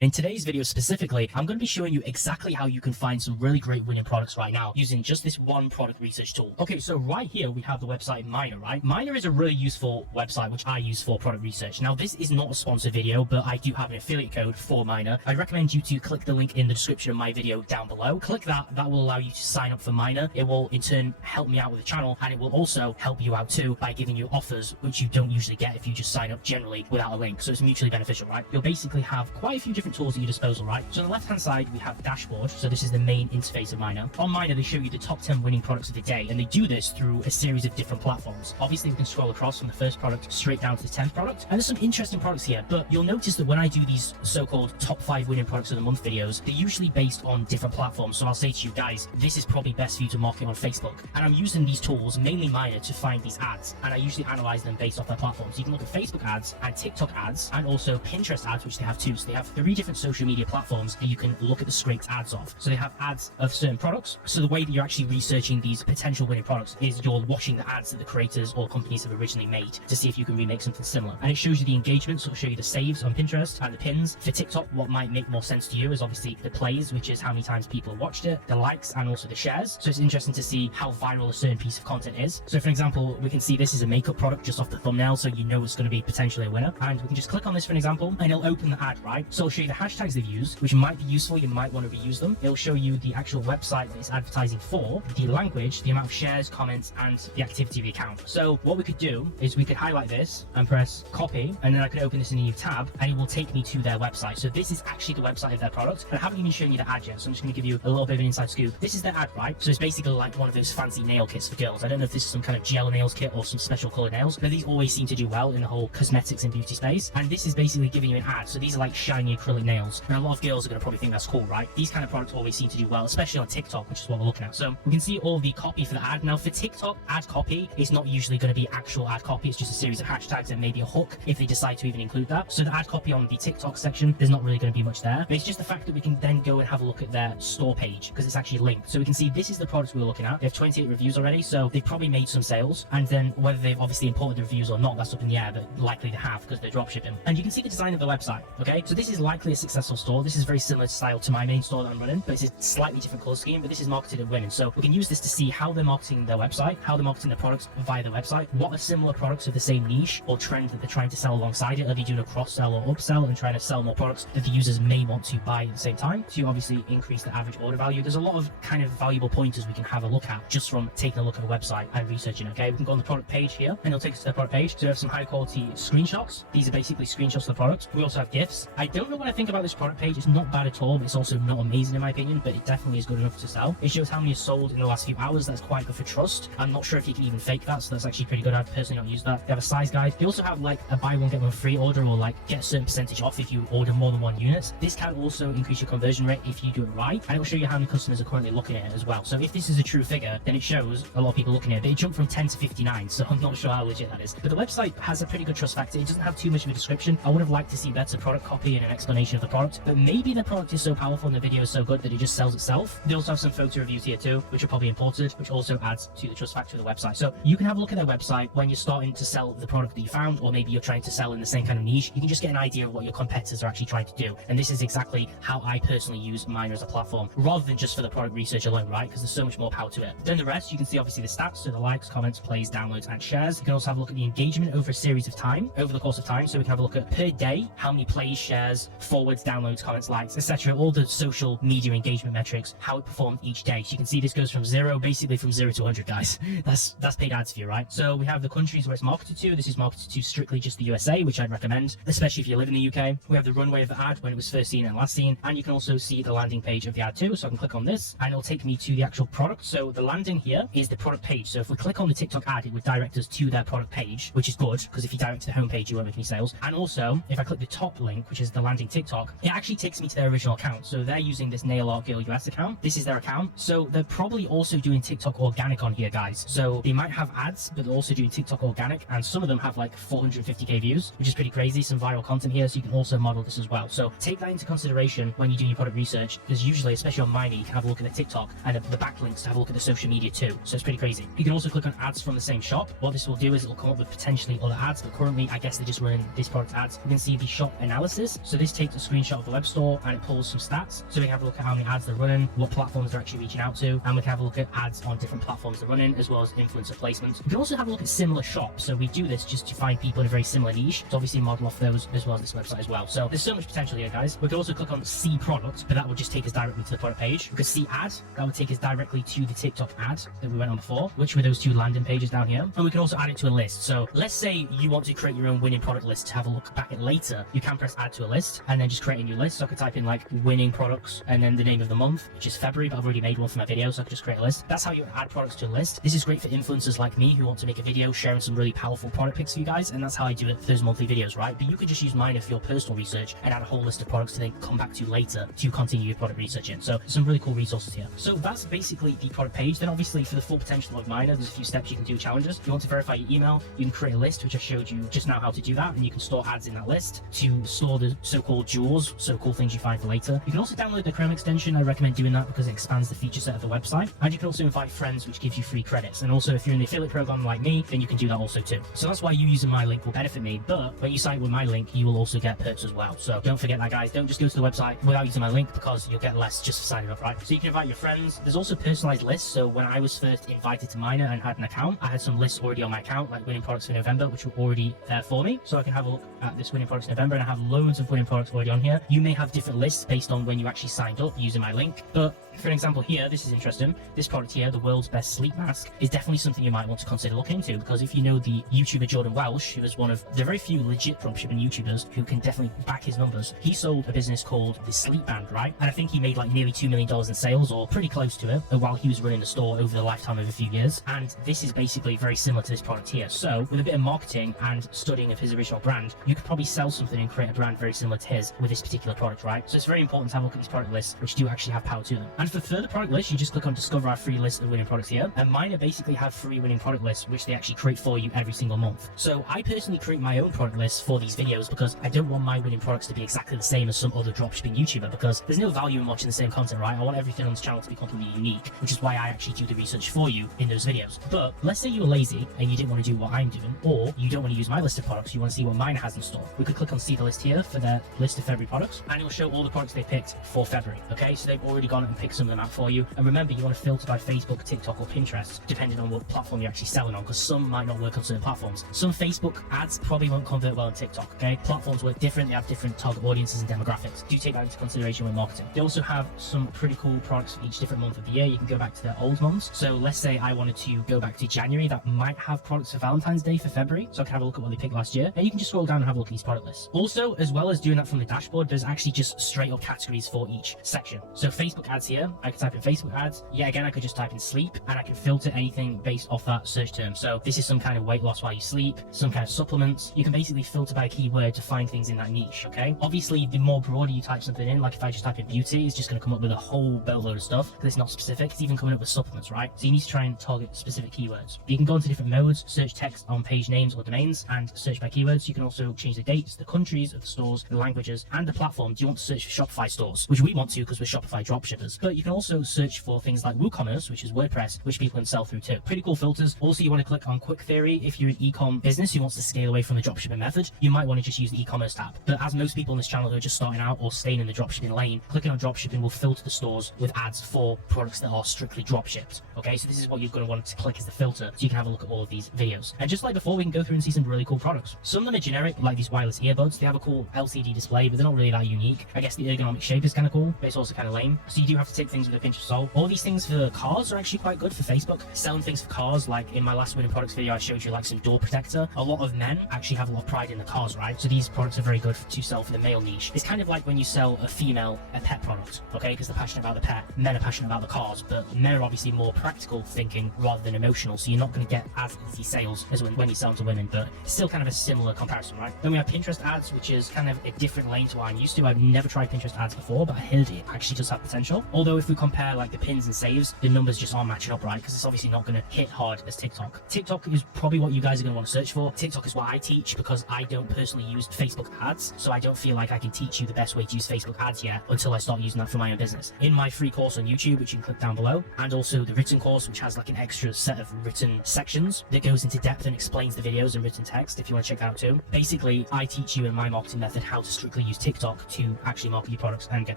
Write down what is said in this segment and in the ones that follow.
In today's video specifically, I'm going to be showing you exactly how you can find some really great winning products right now using just this one product research tool. Okay, so right here we have the website Miner, right? Miner is a really useful website which I use for product research. Now this is not a sponsored video, but I do have an affiliate code for Miner. I recommend you to click the link in the description of my video down below. Click that will allow you to sign up for Miner. It will in turn help me out with the channel, and it will also help you out too by giving you offers which you don't usually get if you just sign up generally without a link. So it's mutually beneficial, right? You'll basically have quite a few different tools at your disposal, right? So on the left hand side we have the dashboard. So this is the main interface of Miner. On Miner they show you the top 10 winning products of the day, and they do this through a series of different platforms. Obviously we can scroll across from the first product straight down to the 10th product, and there's some interesting products here, but you'll notice that when I do these so-called top 5 winning products of the month videos, they're usually based on different platforms. So I'll say to you guys, this is probably best for you to market on Facebook, and I'm using these tools, mainly Miner, to find these ads, and I usually analyze them based off their platforms. So you can look at Facebook ads and TikTok ads and also Pinterest ads, which they have too. So they have 3 different social media platforms that you can look at the scraped ads of. So they have ads of certain products. So the way that you're actually researching these potential winning products is you're watching the ads that the creators or companies have originally made to see if you can remake something similar. And it shows you the engagement, so it'll show you the saves on Pinterest and the pins. For TikTok, what might make more sense to you is obviously the plays, which is how many times people have watched it, the likes, and also the shares. So it's interesting to see how viral a certain piece of content is. So for example, we can see this is a makeup product just off the thumbnail, so you know it's going to be potentially a winner. And we can just click on this for an example, and it'll open the ad, right? So it'll show you the hashtags they've used, which might be useful. You might want to reuse them. It'll show you the actual website that it's advertising for, the language, the amount of shares, comments, and the activity of the account. So what we could do is we could highlight this and press copy, and then I could open this in a new tab, and it will take me to their website. So this is actually the website of their product, and I haven't even shown you the ad yet, so I'm just going to give you a little bit of an inside scoop. This is their ad, right? So it's basically like one of those fancy nail kits for girls. I don't know if this is some kind of gel nails kit or some special colored nails, but these always seem to do well in the whole cosmetics and beauty space. And this is basically giving you an ad. So these are like shiny acrylic nails, and a lot of girls are going to probably think that's cool, right? These kind of products always seem to do well, especially on TikTok, which is what we're looking at. So we can see all the copy for the ad. Now for TikTok, ad copy is not usually going to be actual ad copy. It's just a series of hashtags and maybe a hook if they decide to even include that. So the ad copy on the TikTok section, there's not really going to be much there, but it's just the fact that we can then go and have a look at their store page because it's actually linked. So we can see this is the product we were looking at. They have 28 reviews already, so they've probably made some sales, and then whether they've obviously imported the reviews or not, that's up in the air, but likely they have because they're dropshipping. And you can see the design of the website. Okay, so this is likely a successful store. This is very similar style to my main store that I'm running, but it's a slightly different color scheme, but this is marketed at women. So we can use this to see how they're marketing their website, how they're marketing their products via their website, what are similar products of the same niche or trend that they're trying to sell alongside it. Are they doing a cross sell or upsell and trying to sell more products that the users may want to buy at the same time to obviously increase the average order value? There's a lot of kind of valuable pointers we can have a look at just from taking a look at a website and researching. Okay, we can go on the product page here, and it'll take us to the product page. So we have some high quality screenshots. These are basically screenshots of the product. We also have GIFs. I don't know what I think about this product page. It's not bad at all, but it's also not amazing in my opinion, but it definitely is good enough to sell. It shows how many are sold in the last few hours. That's quite good for trust. I'm not sure if you can even fake that, so that's actually pretty good. I've personally not used that. They have a size guide. They also have like a buy one get one free order, or like get a certain percentage off if you order more than 1 unit. This can also increase your conversion rate if you do it right, and it will show you how many customers are currently looking at it as well. So if this is a true figure, then it shows a lot of people looking at it. But it jumped from 10 to 59, so I'm not sure how legit that is. But the website has a pretty good trust factor. It doesn't have too much of a description. I would have liked to see better product copy and an explanation of the product, but maybe the product is so powerful and the video is so good that it just sells itself. They also have some photo reviews here too, which are probably imported, which also adds to the trust factor of the website. So you can have a look at their website when you're starting to sell the product that you found, or maybe you're trying to sell in the same kind of niche. You can just get an idea of what your competitors are actually trying to do. And this is exactly how I personally use Miner as a platform, rather than just for the product research alone, right? Because there's so much more power to it. Then the rest, you can see obviously the stats, so the likes, comments, plays, downloads, and shares. You can also have a look at the engagement over a series of time, over the course of time. So we can have a look at per day, how many plays, shares, forwards, downloads, comments, likes, etc. All the social media engagement metrics, how it performed each day. So you can see this goes from zero, basically from 0 to 100, guys. That's paid ads for you, right? So we have the countries where it's marketed to. This is marketed to strictly just the USA, which I'd recommend, especially if you live in the UK. We have the runway of the ad, when it was first seen and last seen, and you can also see the landing page of the ad too. So I can click on this and it'll take me to the actual product. So the landing here is the product page. So if we click on the TikTok ad, it would direct us to their product page, which is good because if you direct to the home page, you won't make any sales. And also, if I click the top link, which is the landing TikTok, it actually takes me to their original account. So they're using this Nail Art Girl US account. This is their account. So they're probably also doing TikTok organic on here, guys. So they might have ads, but they're also doing TikTok organic, and some of them have like 450k views, which is pretty crazy. Some viral content here, so you can also model this as well. So take that into consideration when you're doing your product research, because usually, especially on Miner, you can have a look at the TikTok and the backlinks to have a look at the social media too. So it's pretty crazy. You can also click on ads from the same shop. What this will do is it'll come up with potentially other ads, but currently I guess they're just running this product ads. You can see the shop analysis. So this takes takes a screenshot of the web store and it pulls some stats. So we can have a look at how many ads they're running, what platforms they're actually reaching out to, and we can have a look at ads on different platforms they're running, as well as influencer placements. We can also have a look at similar shops. So we do this just to find people in a very similar niche, to obviously model off those as well as this website as well. So there's so much potential here, guys. We could also click on see product, but that would just take us directly to the product page. We could see ad, that would take us directly to the TikTok ad that we went on before, which were those two landing pages down here. And we can also add it to a list. So let's say you want to create your own winning product list to have a look back at later. You can press add to a list and then just create a new list. So I could type in like winning products and then the name of the month, which is February, but I've already made one for my video, so I could just create a list. That's how you add products to a list. This is great for influencers like me who want to make a video sharing some really powerful product pics for you guys, and that's how I do it for those monthly videos, right? But you could just use Miner for your personal research and add a whole list of products to then come back to later to continue your product research in. So some really cool resources here. So that's basically the product page. Then obviously for the full potential of Miner, there's a few steps you can do, challenges. If you want to verify your email, you can create a list, which I showed you just now how to do that, and you can store ads in that list to store the so-called jewels, so cool things you find for later. You can also download the Chrome extension. I recommend doing that because it expands the feature set of the website. And you can also invite friends, which gives you free credits. And also if you're in the affiliate program like me, then you can do that also too. So that's why you using my link will benefit me, but when you sign with my link, you will also get perks as well. So don't forget that, guys. Don't just go to the website without using my link, because you'll get less just for signing up, right? So you can invite your friends. There's also personalized lists. So when I was first invited to Miner and had an account, I had some lists already on my account, like winning products for November, which were already there for me. So I can have a look at this winning products November, and I have loads of winning products already on here. You may have different lists based on when you actually signed up using my link, but for an example here, this is interesting. This product here, the world's best sleep mask, is definitely something you might want to consider looking into, because if you know the YouTuber Jordan Welsh, who is one of the very few legit dropshipping YouTubers who can definitely back his numbers, he sold a business called the Sleep Band, right? And I think he made like nearly $2 million in sales, or pretty close to it, while he was running the store over the lifetime of a few years. And this is basically very similar to this product here. So with a bit of marketing and studying of his original brand, you could probably sell something and create a brand very similar to his with this particular product, right? So it's very important to have a look at these product lists, which do actually have power to them. And for further product lists, you just click on discover our free list of winning products here, and Miner basically have free winning product lists, which they actually create for you every single month. So I personally create my own product lists for these videos because I don't want my winning products to be exactly the same as some other dropshipping YouTuber, because there's no value in watching the same content, right? I want everything on this channel to be completely unique, which is why I actually do the research for you in those videos. But let's say you were lazy and you didn't want to do what I'm doing, or you don't want to use my list of products, you want to see what Miner has in store. We could click on see the list here for their list of February products, and it'll show all the products they picked for February. Okay, so they've already gone and picked some of them out for you. And remember, you want to filter by Facebook, TikTok, or Pinterest, depending on what platform you're actually selling on, because some might not work on certain platforms. Some Facebook ads probably won't convert well on TikTok, okay? Platforms work different, they have different target audiences and demographics. Do take that into consideration when marketing. They also have some pretty cool products for each different month of the year. You can go back to their old months. So let's say I wanted to go back to January, that might have products for Valentine's Day for February, so I can have a look at what they picked last year, and you can just scroll down and have a look at these product lists. Also, as well as doing that from the dashboard, there's actually just straight up categories for each section. So Facebook ads here, I could type in Facebook ads. Yeah, again, I could just type in sleep, and I can filter anything based off that search term. So this is some kind of weight loss while you sleep, some kind of supplements. You can basically filter by keyword to find things in that niche, okay? Obviously, the more broader you type something in, like if I just type in beauty, it's just going to come up with a whole boatload of stuff, because it's not specific. It's even coming up with supplements, right? So you need to try and target specific keywords. You can go into different modes, search text on page names or domains, and search by keywords. You can also change the dates, the countries of the stores, the languages, and the platform. Do you want to search for Shopify stores, which we want to because we're Shopify dropshippers? But you can also search for things like WooCommerce, which is WordPress, which people can sell through too. Pretty cool filters. Also, you want to click on Quick Theory. If you're an e-com business who wants to scale away from the dropshipping method, you might want to just use the e-commerce tab. But as most people on this channel who are just starting out or staying in the dropshipping lane, clicking on dropshipping will filter the stores with ads for products that are strictly dropshipped. Okay, so this is what you're going to want to click as the filter, so you can have a look at all of these videos. And just like before, we can go through and see some really cool products. Some of them are generic, like these wireless earbuds. They have a cool LCD display, but they're not really that unique. I guess the ergonomic shape is kind of cool, but it's also kind of lame. So you do have to take things with a pinch of salt. All these things for cars are actually quite good for Facebook. Selling things for cars, like in my last winning products video, I showed you like some door protector. A lot of men actually have a lot of pride in the cars, right? So these products are very good to sell for the male niche. It's kind of like when you sell a female a pet product, okay? Because they're passionate about the pet. Men are passionate about the cars, but men are obviously more practical thinking rather than emotional. So you're not going to get as easy sales as when you sell to women, but it's still kind of a similar comparison, right? Then we have Pinterest ads, which is kind of a different lane to what I'm used to. I've never tried Pinterest ads before, but I heard it actually does have potential. Although if we compare like the pins and saves, the numbers just aren't matching up, right? Because it's obviously not going to hit hard as TikTok. TikTok is probably what you guys are going to want to search for. TikTok is what I teach because I don't personally use Facebook ads, so I don't feel like I can teach you the best way to use Facebook ads yet until I start using that for my own business. In my free course on YouTube, which you can click down below, and also the written course, which has like an extra set of written sections that goes into depth and explains the videos in written text, if you want to check that out too. Basically, I teach you in my marketing method how to strictly basically use TikTok to actually market your products and get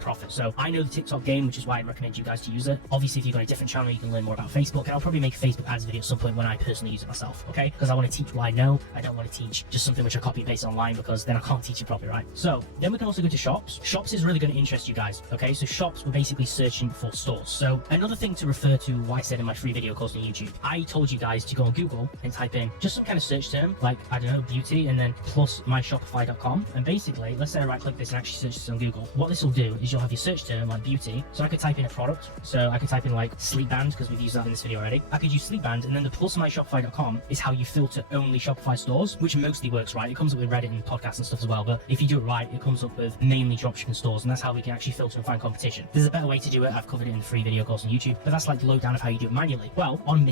profit. So I know the TikTok game, which is why I recommend you guys to use it. Obviously, if you've got a different channel, you can learn more about Facebook, and I'll probably make a Facebook ads video at some point when I personally use it myself, okay? Because I want to teach what I know. I don't want to teach just something which I copy and paste online, because then I can't teach it properly, right? So then we can also go to shops. Shops is really going to interest you guys, okay? So shops, we're basically searching for stores. So another thing to refer to what I said in my free video course on YouTube, I told you guys to go on Google and type in just some kind of search term, like, I don't know, beauty, and then plus myshopify.com. And basically, let's say I right click this and actually search this on Google. What this will do is you'll have your search term like beauty. So I could type in a product. So I could type in like sleep band, because we've used that in this video already. I could use sleep band, and then the plus myshopify.com is how you filter only Shopify stores, which mostly works, right? It comes up with Reddit and podcasts and stuff as well, but if you do it right, it comes up with mainly dropshipping stores, and that's how we can actually filter and find competition. There's a better way to do it. I've covered it in the free video course on YouTube, but that's like the lowdown of how you do it manually. Well, on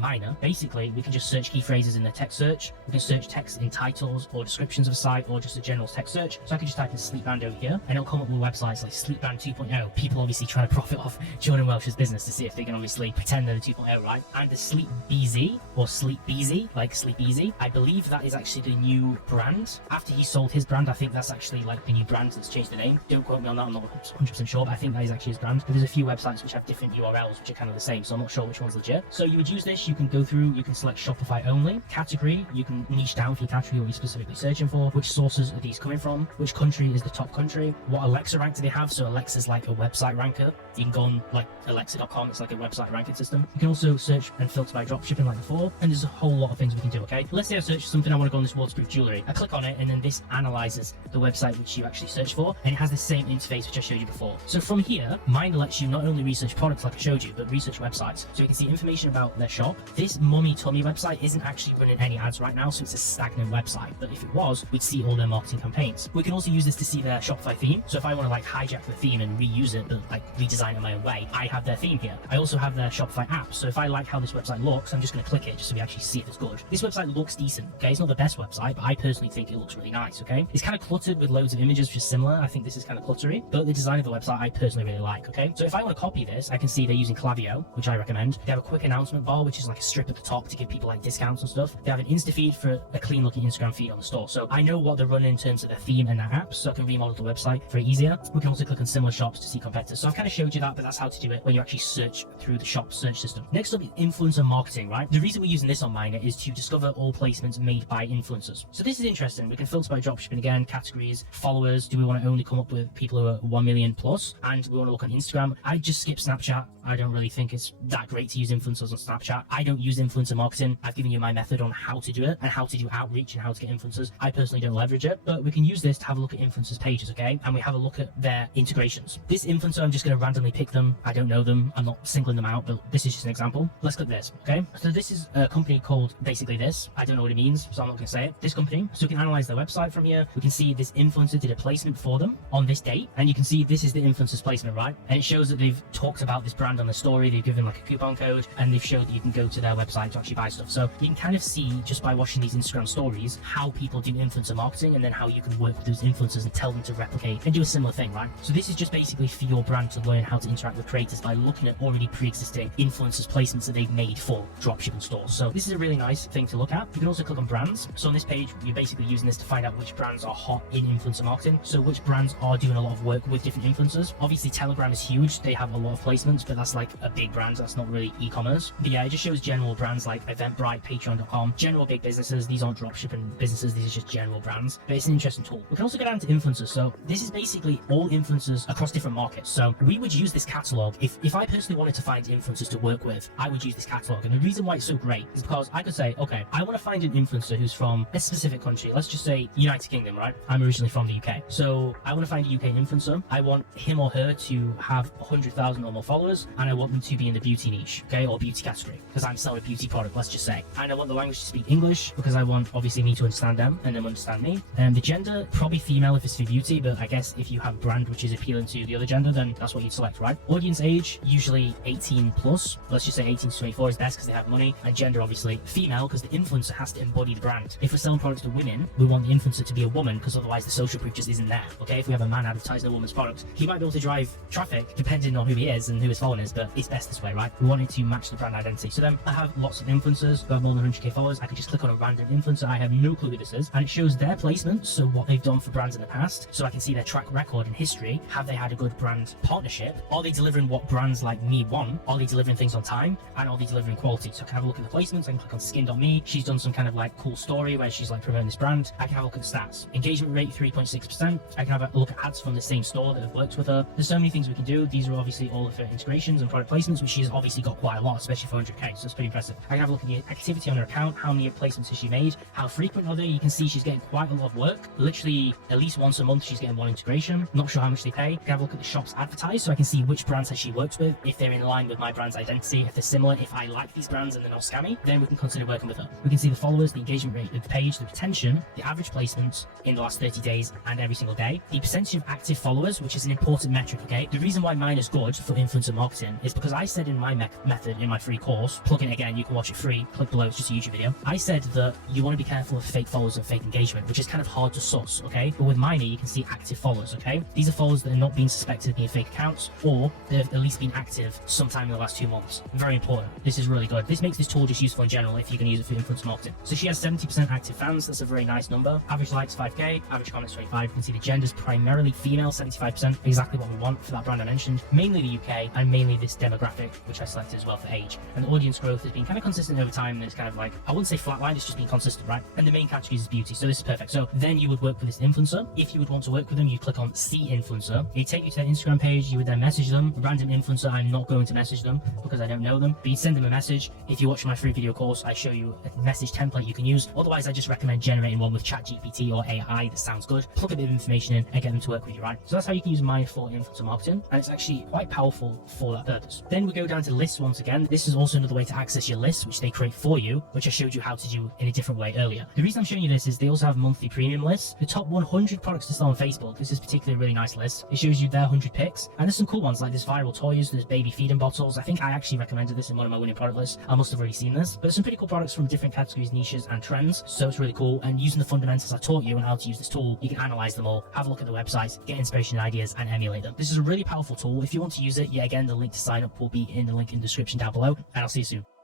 Miner, basically we can just search key phrases in the text search. We can search text in titles or descriptions of a site, or just a general text search. So I could just type in sleep band over here, and it'll come up with websites like sleep band 2.0. People obviously trying to profit off Jordan Welch's business to see if they can obviously pretend they're the 2.0, right? And the sleep BZ, or sleep BZ, like sleep easy, I believe that is actually the new brand. After he sold his brand, I think that's actually like the new brand that's changed the name. Don't quote me on that, I'm not 100% sure, but I think that is actually his brand. But there's a few websites which have different URLs which are kind of the same, so I'm not sure which one's legit. So you would use this, you can go through, you can select Shopify only. Category, you can niche down for your category, what you're specifically searching for. Which sources are these coming from? Which country is the top country? What Alexa rank do they have? So Alexa's like a website ranker. You can go on like alexa.com, it's like a website ranking system. You can also search and filter by dropshipping like before, and there's a whole lot of things we can do, okay? Let's say I search something, I want to go on this waterproof jewelry. I click on it, and then this analyzes the website which you actually search for, and it has the same interface which I showed you before. So from here, Miner lets you not only research products like I showed you, but research websites. So you can see information about their shop. This Mummy Tummy website isn't actually running any ads right now, so it's a stagnant website. But if it was, we'd see all their marketing campaigns. We can also use this to see their Shopify theme. So if I want to like hijack the theme and reuse it, but like redesign it my own way, I have their theme here. I also have their Shopify app. So if I like how this website looks, I'm just going to click it just so we actually see if it's good. This website looks decent, okay? It's not the best website, but I personally think it looks really nice, okay? It's kind of cluttered with loads of images, which is similar. I think this is kind of cluttery, but the design of the website I personally really like, okay? So if I want to copy this, I can see they're using Klaviyo, which I recommend. They have a quick announcement bar, which is like a strip at the top to give people like discounts and stuff. They have an Insta feed for a clean looking Instagram feed on the store. So I know what they're running in terms of their theme and their apps, so I can remodel the website very easier. We can also click on similar shops to see competitors. So I've kind of showed you that, but that's how to do it when you actually search through the shop search system. Next up is influencer marketing, right? The reason we're using this on Miner is to discover all placements made by influencers. So this is interesting. We can filter by dropshipping again, categories, followers. Do we want to only come up with people who are 1 million plus? And we want to look on Instagram. I just skip Snapchat. I don't really think it's that great to use influencers on Snapchat. I don't use influencer marketing. I've given you my method on how to do it and how to do outreach and how to get influencers. I personally don't leverage it, but we can use this to have a look at influencers pages, okay? And we have a look at their integrations. This influencer, I'm just going to randomly pick them. I don't know them. I'm not singling them out, but this is just an example. Let's click this, okay? So this is a company called basically this. I don't know what it means, so I'm not going to say it. This company. So we can analyze their website from here. We can see this influencer did a placement for them on this date. And you can see this is the influencer's placement, right? And it shows that they've talked about this brand on the story. They've given like a coupon code, and they've showed that you can go to their website to actually buy stuff. So you can kind of see just by watching these Instagram stories how people do influencer marketing, and then how you can work with those influencers and tell them to replicate and do a similar thing, right? So this is just basically for your brand to learn how to interact with creators by looking at already pre-existing influencers placements that they've made for dropshipping stores. So this is a really nice thing to look at. You can also click on brands. So on this page, you're basically using this to find out which brands are hot in influencer marketing. So which brands are doing a lot of work with different influencers. Obviously Telegram is huge. They have a lot of placements, but that's like a big brand. That's not really e-commerce. But yeah, it just shows general brands like Eventbrite, Patreon.com, general big businesses. These aren't dropshipping businesses. These are just general brands, but it's an interesting tool. We can also go down to influencers. So this is basically all influencers across different markets. So we would use this catalog. If I personally wanted to find influencers to work with, I would use this catalog. And the reason why it's so great is because I could say, okay, I want to find an influencer who's from a specific country. Let's just say United Kingdom, right? I'm originally from the UK. So I want to find a UK influencer. I want him or her to have 100,000 or more followers, and I want them to be in the beauty niche, okay, or beauty category, because I'm selling a beauty product, let's just say. And I want the language to speak English, because I want obviously me to understand them and them understand me. And the gender, probably female if it's for beauty, but I guess if you have a brand which is appealing to the other gender, then that's what you'd select, right? Audience age, usually 18 plus. Let's just say 18 to 24 is best because they have money. And gender, obviously female, because the influencer has to embody the brand. If we're selling products to women, we want the influencer to be a woman, because otherwise the social proof just isn't there, okay? If we have a man advertising a woman's product, he might be able to drive traffic depending on who he is and who his following is, but it's best this way, right? We want it to match the brand identity. So then I have lots of influencers who have more than 100k followers. I could just click on a random influencer. I have no clue who this is, and it shows their placement, so what they've done for brand brands in the past, so I can see their track record and history. Have they had a good brand partnership? Are they delivering what brands like me want? Are they delivering things on time? And are they delivering quality? So I can have a look at the placements. I can click on skin.me. She's done some kind of like cool story where she's like promoting this brand. I can have a look at the stats. Engagement rate 3.6%. I can have a look at ads from the same store that have worked with her. There's so many things we can do. These are obviously all of her integrations and product placements, which she's obviously got quite a lot, especially for 100k. So it's pretty impressive. I can have a look at the activity on her account. How many placements has she made? How frequent are they? You can see she's getting quite a lot of work. Literally at least once a month she's getting one integration. Not sure how much they pay. I can have a look at the shops advertised, so I can see which brands has she worked with, if they're in line with my brand's identity, if they're similar, if I like these brands and they're not scammy, then we can consider working with her. We can see the followers, the engagement rate of the page, the retention, the average placements in the last 30 days and every single day, the percentage of active followers, which is an important metric, okay? The reason why mine is good for influencer marketing is because I said in my method in my free course, plug in again, you can watch it free, click below, it's just a YouTube video. I said that you want to be careful of fake followers and fake engagement, which is kind of hard to suss, okay? But with Miner, you can see active followers, okay? These are followers that are not being suspected of being fake accounts, or they've at least been active sometime in the last 2 months. Very important. This is really good. This makes this tool just useful in general if you can use it for influencer marketing. So she has 70% active fans. That's a very nice number. Average likes 5k, average comments 25. You can see the genders primarily female, 75%, exactly what we want for that brand I mentioned. Mainly the UK and mainly this demographic, which I selected as well for age. And the audience growth has been kind of consistent over time, and it's kind of like, I wouldn't say flatline, it's just been consistent, right? And the main category is beauty, so this is perfect. So then you would work with this influencer. If you would want to work with them, you click on see influencer. It take you to their Instagram page. You would then message them. Random influencer, I'm not going to message them because I don't know them, but you send them a message. If you watch my free video course, I show you a message template you can use. Otherwise, I just recommend generating one with ChatGPT or AI that sounds good. Plug a bit of information in and get them to work with you, right? So that's how you can use mine for influencer marketing, and it's actually quite powerful for that purpose. Then we go down to lists once again. This is also another way to access your lists, which they create for you, which I showed you how to do in a different way earlier. The reason I'm showing you this is they also have monthly premium lists. The top 100 products to sell on Facebook. This is particularly a really nice list. It shows you their 100 picks, and there's some cool ones like there's viral toys, there's baby feeding bottles. I think I actually recommended this in one of my winning product lists. I must have already seen this, but there's some pretty cool products from different categories, niches, and trends. So it's really cool. And using the fundamentals I taught you on how to use this tool, you can analyze them all, have a look at the websites, get inspiration and ideas, and emulate them. This is a really powerful tool. If you want to use it, yet again, the link to sign up will be in the link in the description down below, and I'll see you soon.